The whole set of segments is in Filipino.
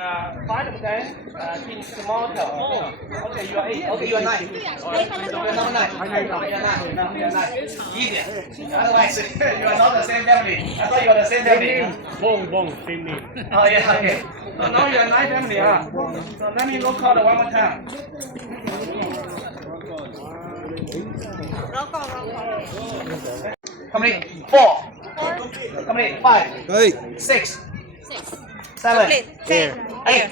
5 of them in small town. Okay, you are 8. Okay, you are 9. You are number 9. You are 9. Easy. Otherwise, you are not the same family. I thought you are the same family. Bong, same name. Oh, yeah, okay. So now you are 9 family, huh? So let me go call the one more time. Complete 4. Complete 5. 6. 7. 8.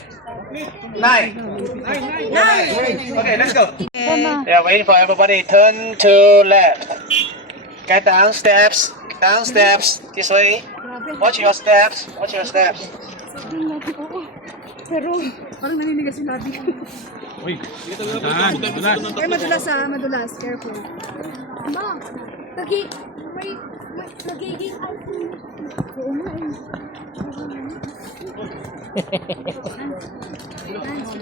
9. Okay, let's go. Yeah, waiting for everybody. Turn to left. Get down steps. Down steps. This way. Watch your steps. Watch your steps. Pero parang naninigas yung labi. Uy, madulas. Eh, madulas ha, madulas. Careful. Ma, nagiging oo nga eh.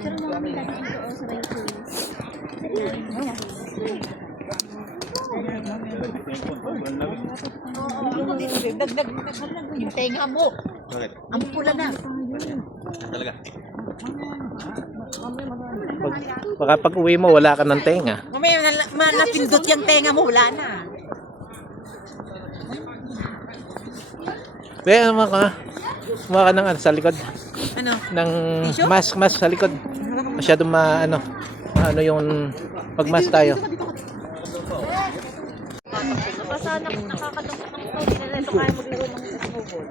Pero mo kami lagi dito sa right Dagdag yung tenga mo. Ang pula na. Talaga. Baka pag uwi mo, wala ka ng tenga. Mamaya napindot yung tenga mo, wala na. Kaya naman ka. Kuha ka ng sa likod. Ano? Ng mask sa likod. Masyadong ano yung pag-mask tayo. Napasana kung nakakadungkot ng phone, nilalito kaya maglaro ng snowball.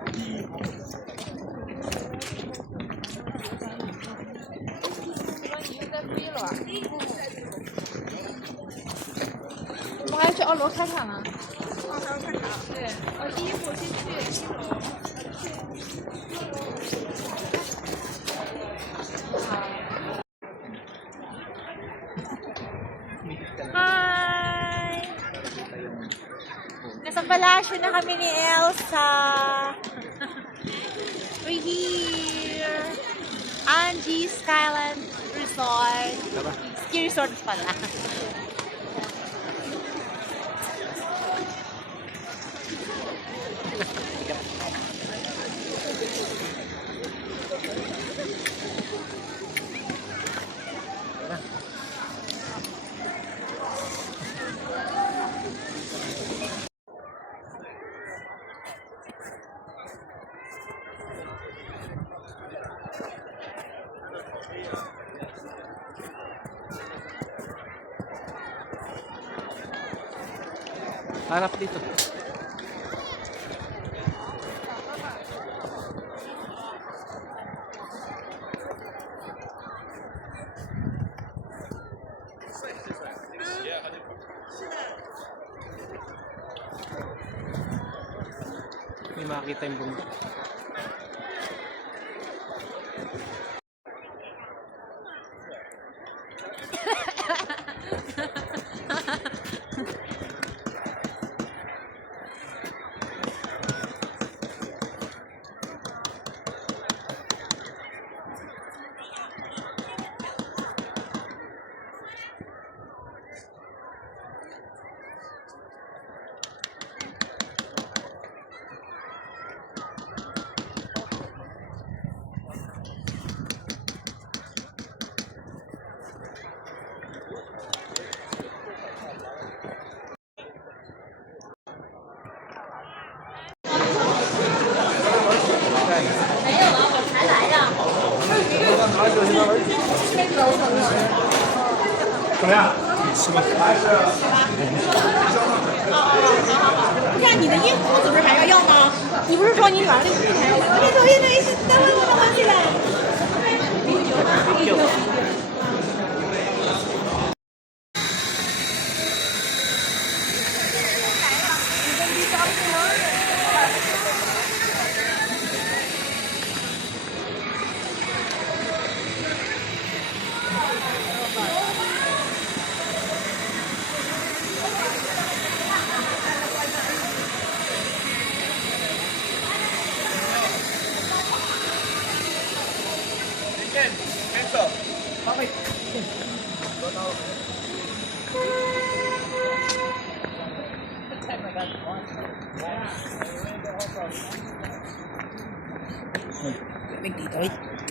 我们还去二楼看看呢。二楼看看。对，第一步先去1楼。Hi! Nasa palasyo na kami ni Elsa. We're here. Angie Skyland Resort. Ski Resort pala. Harap dito. Hindi makakita yung bundok.怎么样？吃吧。看你的衣服不是还要吗？你不是说你晚上那个还要？我这头现在是等会我拿起来。Dito.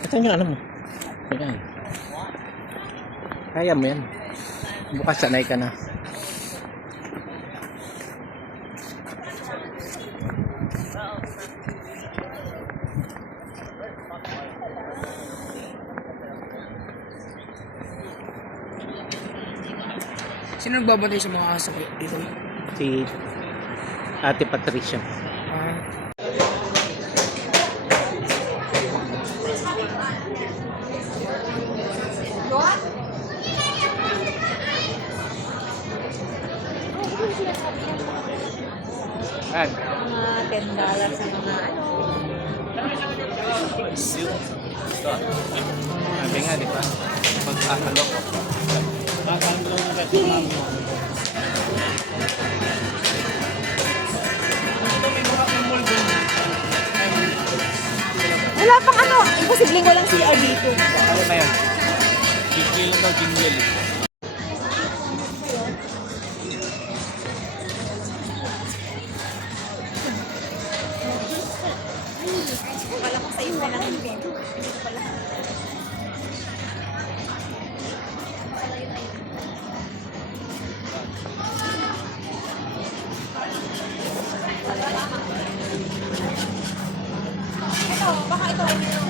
Saan yung ano mo? Ayan. Kaya mo yan. Bukas sanay ka na. Sino nagbabantay sa mga aso dito? Si Ate Patricia. Ah, Ayan. Mga $10 sa mga ano. Sabi nga, di ba? Pag-ahalo ko. Wala pang ano, imposibleng walang CR dito. Ano na yan? Jingle lang daw, jingle. Wala ko sa iyo na lang yung Ito, baka ito ay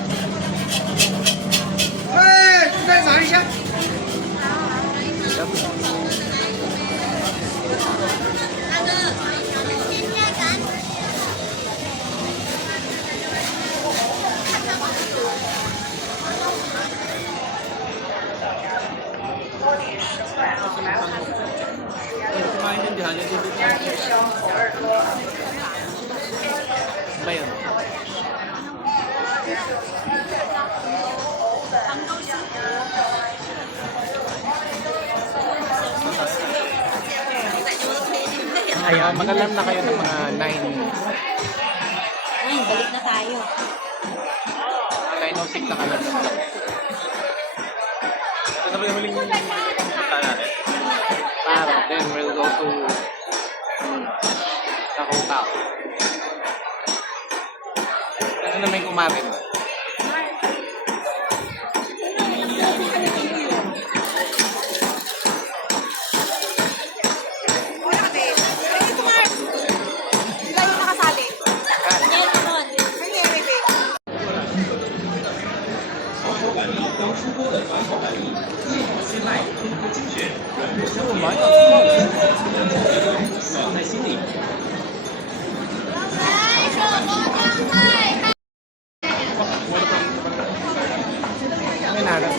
Ba yun? Ay, mag-alarm na kayo ng mga 9. Ay, balik na tayo. 9:06 na kayo. Ano ba yung huling punta natin? Para, then we'll go to the hotel. Ano na may kumarin? wala ka din. Ay, ito nga. Sila yung nakasali. Ngayon naman. Ay, everything. May naras.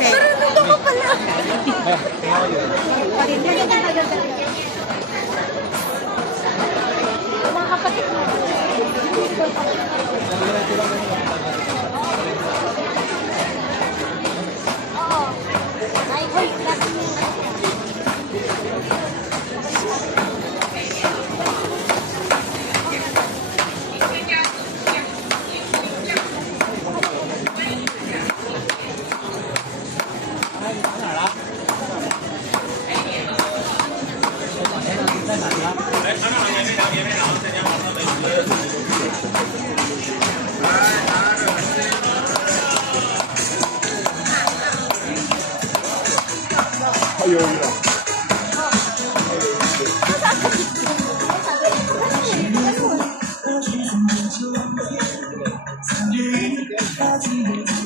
Say. Ito ko pala. Mga kapatid mo. Oo. Ay, wait.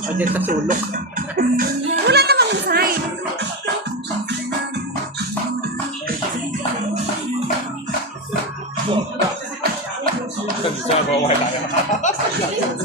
O, dyan sa sulok. Wala namang sign. Sa bawah tayo.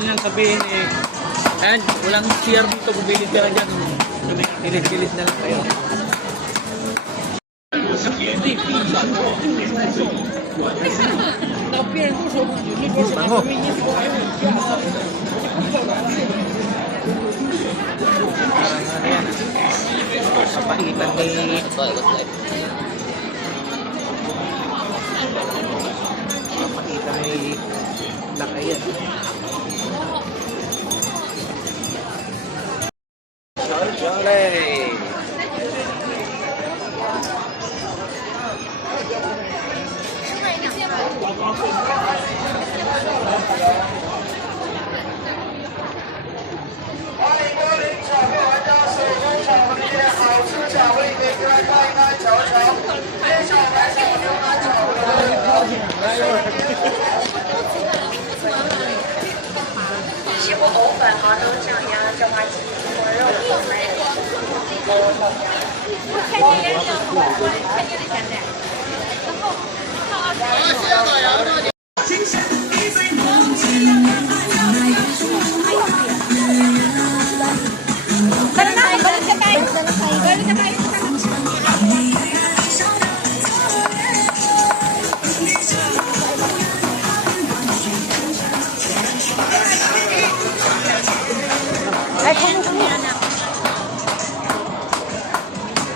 gusto niyang sabihin eh, ayan, walang CR dito, bumilid ka na dyan. Pilit-pilit na lang kayo. Bango. Parang ano yan. Kapaitan ni... Kapaitan ni... Lakayan. Jolly. Balik ka tayo. Balik ka tayo.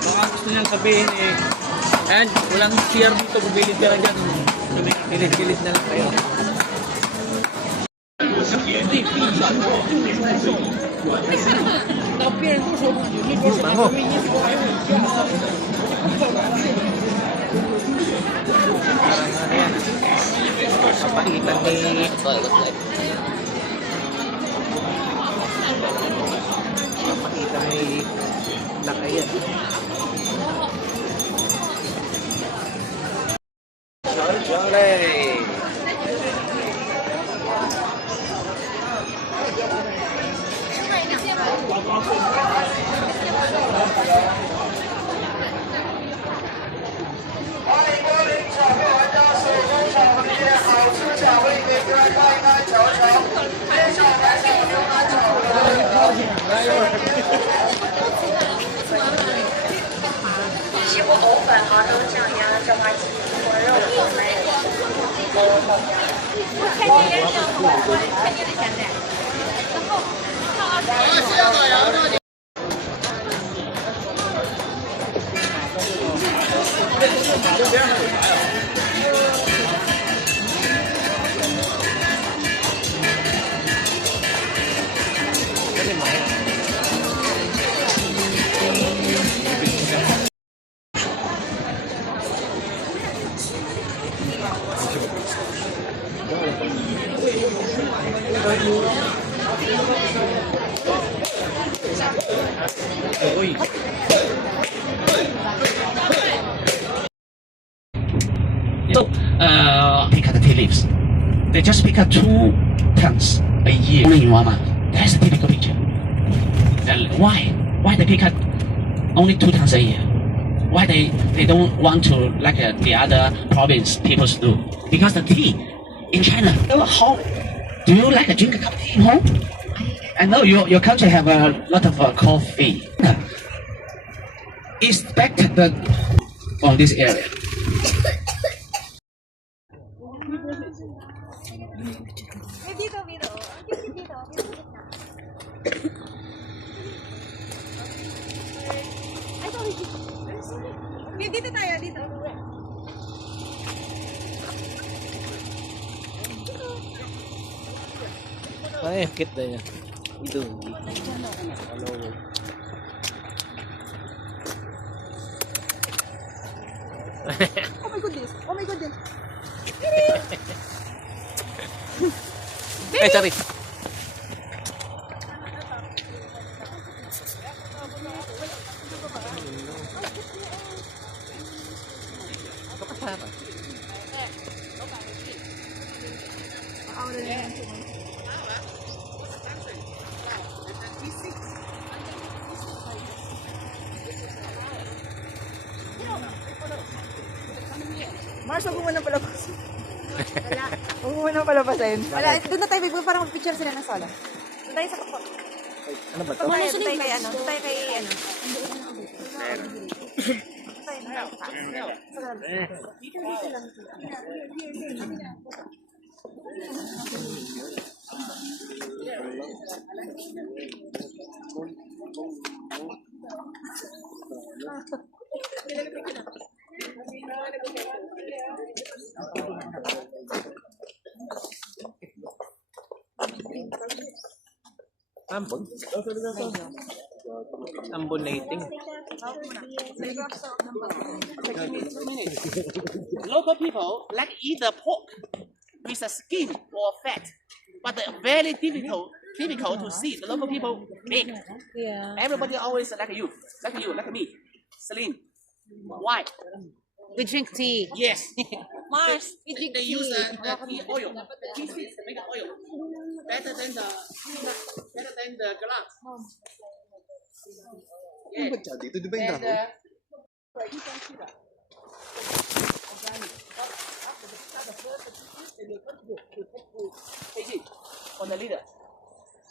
Baka gusto niyang sabihin eh, ayan, walang CR dito, bumilid ka na dyan. Pilit-pilit na lang kayo. Bango. Parang ano yan. Kapaitan ni... Kapaitan ni... Lakayan. Jolly. So, pick up the tea leaves. They just pick up 2 tons a year only in 1 month. That's a typical picture. Why? Why they pick up only 2 tons a year? Why they don't want to like the other province people do? Because the tea in China, how do you like to drink a cup of tea in home? I know your country have a lot of coffee. Expected from this area. Dito tayo, dito. Ay, kit na niya. Ito. Oh my goodness. Oh my goodness. Ay, sorry. Mars, wag mo muna pala. Wala. Huwag mo na palabasin. Wala, doon na tayo, babe. Parang mag-picture sila ng solo. Doon tayo sa kapot. Ano ba to? Doon tayo kay ano. Doon tayo kay ano. Ambon? Ambonating. Local people like eat the pork with the skin or fat, but very difficult to see the local people make. Yeah. Everybody always like you, like me, Celine. Why? We drink tea. Yes. Mars, we They drink use tea. tea oil. Tea seeds make oil better than the glass. Yes. Dito, di ba yung And, for the leader.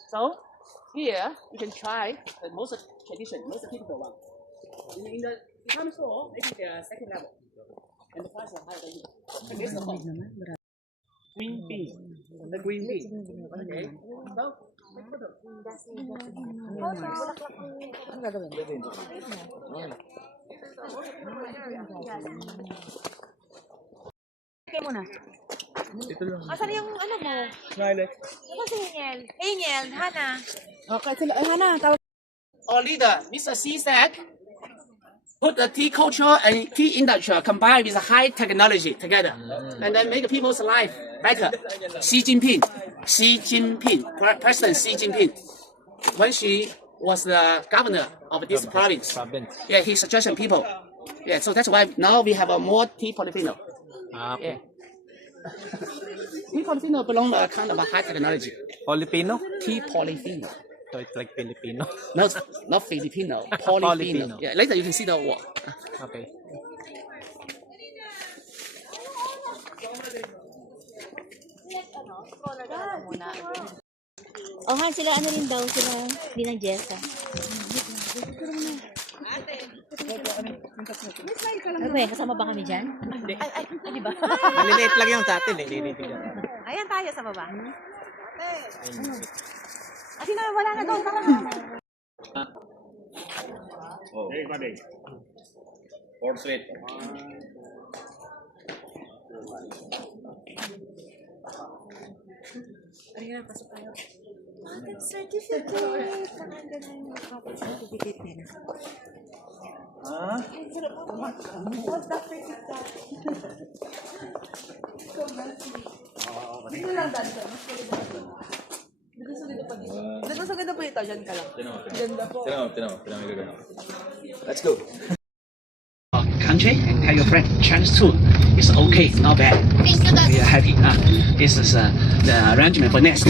So here you can try the most traditional, most typical one. In the department store, it is the second level, and the price is higher than here. And this is the top. Green pea, the green pea. Okay. So take photo. Okay muna. Asan yung ano mo? Smiley. Ano si Haniel? Haniel, Hana. Okay, sila. Hana, tawag. Our leader, Mr. C said, put the tea culture and tea industry combined with high technology together, and then make people's life better. Xi Jinping, President Xi Jinping, when she was the governor of this province, yeah, he suggested people. Yeah, so that's why now we have a more tea Polifino. Ah, okay. Tea Polifino belong to a kind of a high technology. Filipino? Tea Polifino. So it's like Filipino. Not Filipino, Polifino. Polifino. Yeah, later you can see the word. Okay. Oh, han, sila ano rin daw, sila din ng Jessa. Okay, kasama ba kami dyan? Ay, di ba? Maliliit lang yung sa atin eh. Ayan tayo sa baba. Kasi na, wala na doon. Tara na. Hey, buddy. Portrait. Ayan, pasok tayo. Certificate. Pakanda na yung certificate nila. Ganda po ito, dyan ka lang. Ganda po. Let's go. Country and your friend chance too. It's okay, not bad. We are happy. This is the arrangement for next.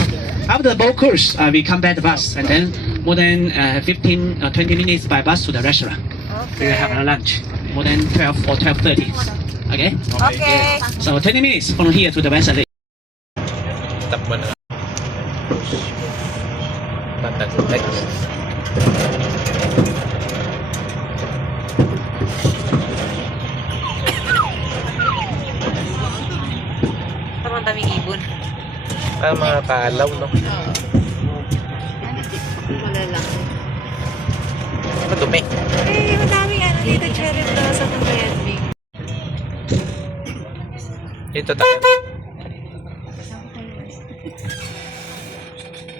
After the boat cruise, we come back the bus and then more than 15 20 minutes by bus to the restaurant. We will have a lunch. More than 12 or 12:30. Okay? Okay. So 20 minutes from here to the vessel. Takbo na. Fantastic. Parang daming ibon. Parang mga kaalaw, no? Malalaki. Madumi. Eh, madaming ano dito, cherry blossom ng Redwing. Ito tayo.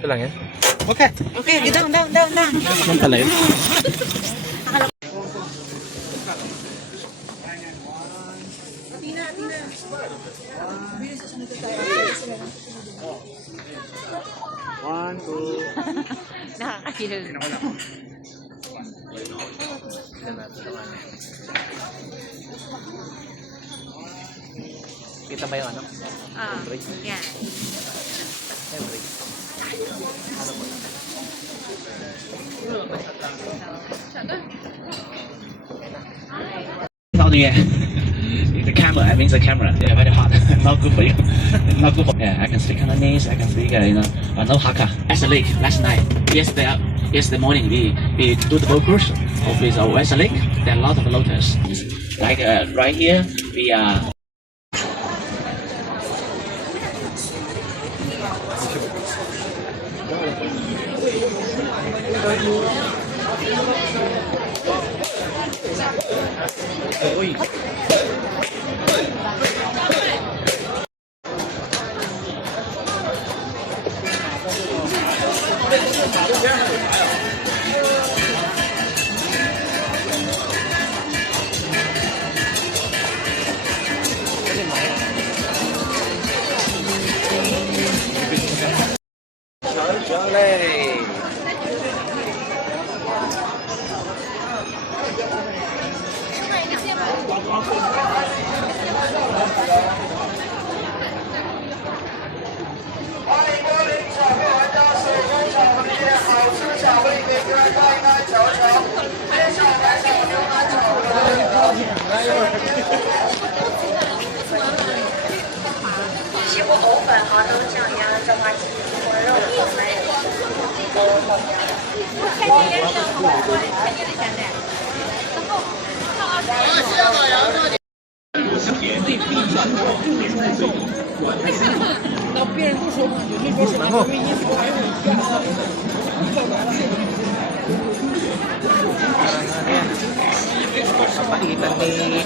Ito lang yan. Okay. Okay, down. Yan pala yun. Nakakakilala. Kita ba yung ano? Ah, yan. Out there, the camera. camera. I mean the camera. Yeah, very hard. Not good for you. Not good for. Yeah, I can speak Cantonese. I can speak no Hakka. As a lake last night. Yesterday morning we do the boat cruise of this West Lake. There are a lot of lotus. Like right here we are.西湖藕粉、杭州酱鸭、椒花鸡、锅肉、草莓、Papaitan ni...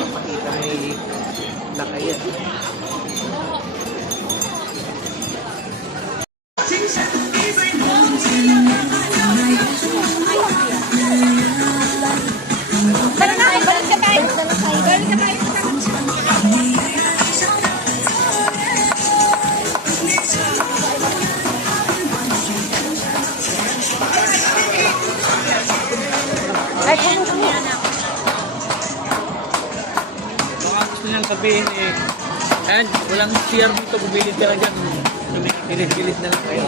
Papaitan ni... Lakayan. Balik ka tayo. Baka gusto niyang sabihin and walang CR dito, bumili ka na dyan. Gilid-gilid na lang kayo.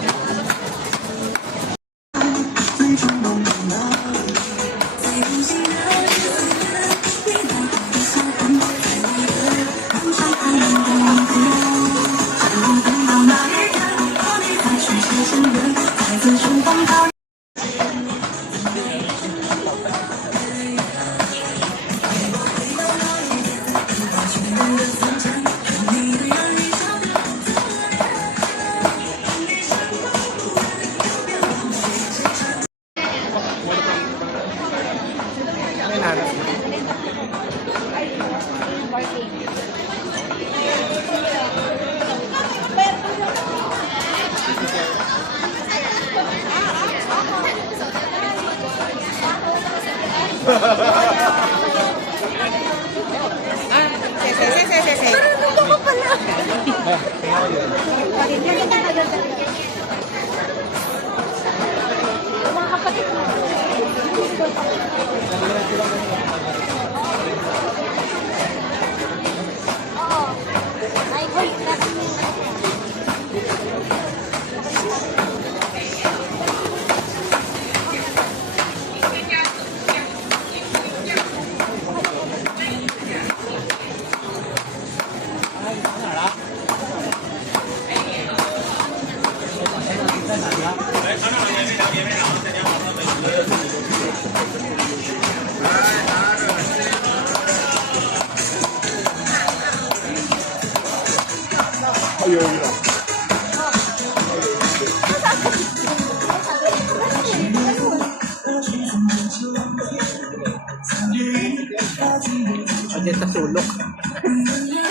Diyan sa sulok.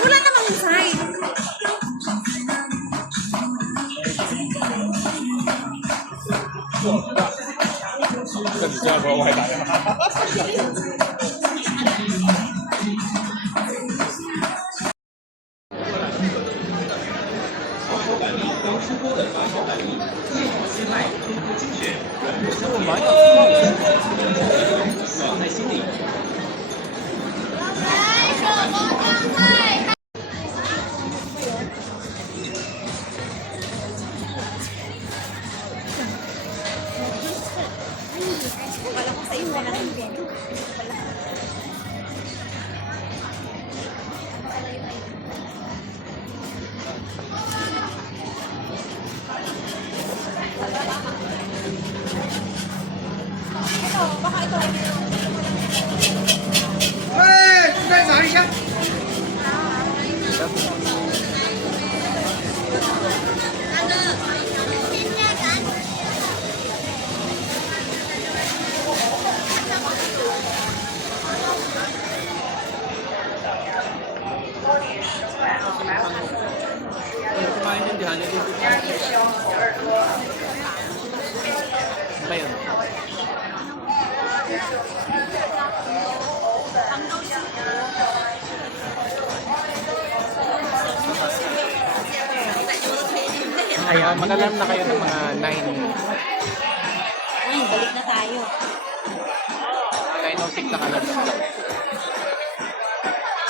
Wala namang sign. Wala ko sa iyo na maintindihan. Ba yun? Ayan, mag-alarm na kayo ng mga 9. Ay, balik na tayo. 9:06 na alarm.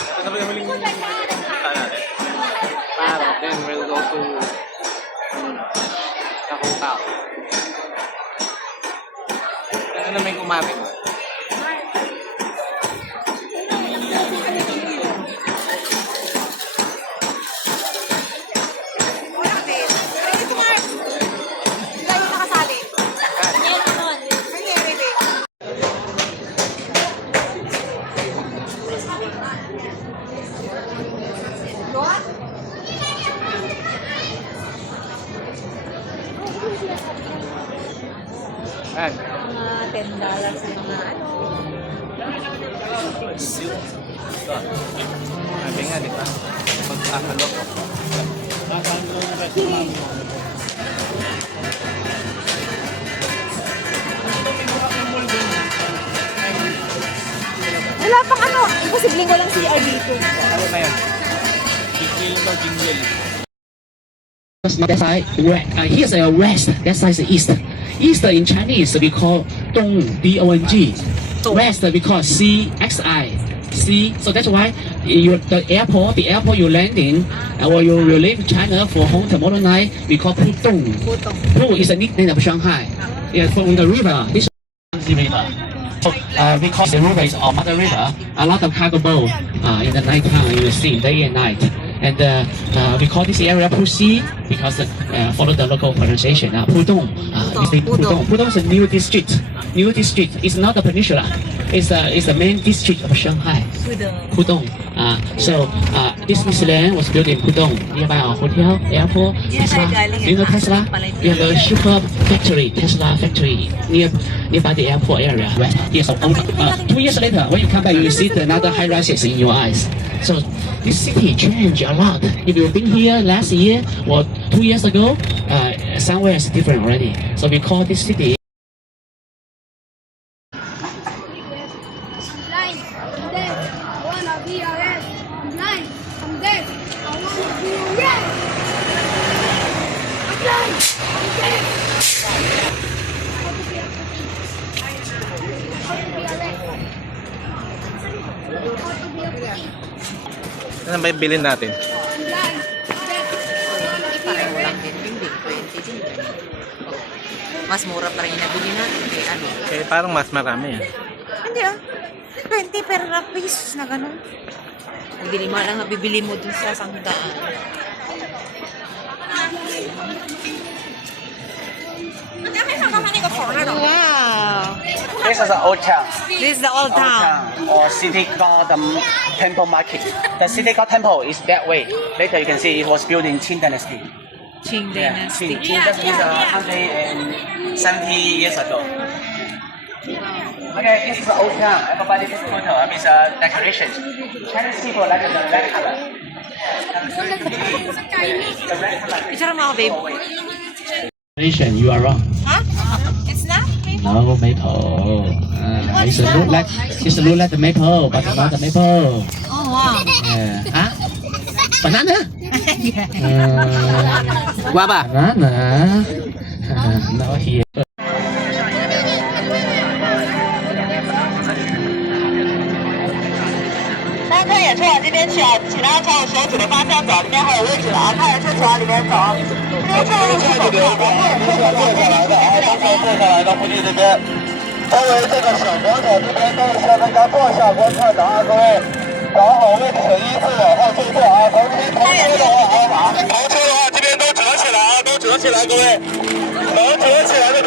Ito na ba yung huling punta natin? Para, then we'll go to Nakutao. Ano na may kumapit? Tayo nakasali. Yan. Mga $10 na mga ano. Sabi nga, di ba? Pagkakalok. Wala pang ano. Imposibleng walang CR dito. Ano na yan? Jingle daw, jingle. That side, here's a west, that side is east. East in Chinese we call Dong, D-O-N-G. West we call C-X-I. C, so that's why the airport you land in, or you leave China for home tomorrow night, we call Pudong. Pudong is a nickname of Shanghai. Yeah, from the river, this is the river. So, we call the river is our mother river. A lot of cargo boat in the night time you will see day and night. And we call this area Puxi because follow the local pronunciation. Pudong. Pudong is a new district. New district. It's not a peninsula. It's the main district of Shanghai. Pudong. So this land was built in Pudong, nearby our hotel, airport, Tesla. Do you know Tesla? We have a super factory, Tesla factory, nearby the airport area. Right. Yes. 2 years later, when you come back, you will see another high rises in your eyes. So this city changed a lot. If you've been here last year or 2 years ago, somewhere is different already. So we call this city. Online. I'm dead. I wanna be a red. Online. I'm dead. I wanna be a red. Online. I'm dead. How to be a red. How to be a red. Ano ba yung bilhin natin? Online. I'm dead. Pareho lang din. Hindi. 20 din. Mas mura pa rin yung nabili natin. Eh, ano? Eh, parang mas marami yan. Hindi ah. 20 per piece na gano'n. Hindi lima lang bibili mo dun sa sangdaan. Wow! This is the old town. This is the old town. Or city called Temple Market. The city called Temple is that way. Later you can see it was built in Qing Dynasty. Qing Dynasty. Qing Dynasty is 170 years ago. Okay, this is the old town. Everybody this photo. I mean, decorations. Chinese people like the red color. The red color. Picture mo ako, babe. You are wrong. Huh? It's not? No maple. It's look like the maple, but not the maple. Oh, wow. Huh? Banana? Guava! Banana. No here. 单车也车往这边去啊，请大家朝我手指的方向走，这边还有位置了啊，看着车往里面走。这边车入口口看，然后车往这边来的啊，然后坐下来到附近这边，周围这个小广场这边都是向大家坐下观看的啊，各位，找好位置，依次往后就坐啊，从这边头车的话啊，头车的话这边都折起来啊，都折起来，各位，能折起来的。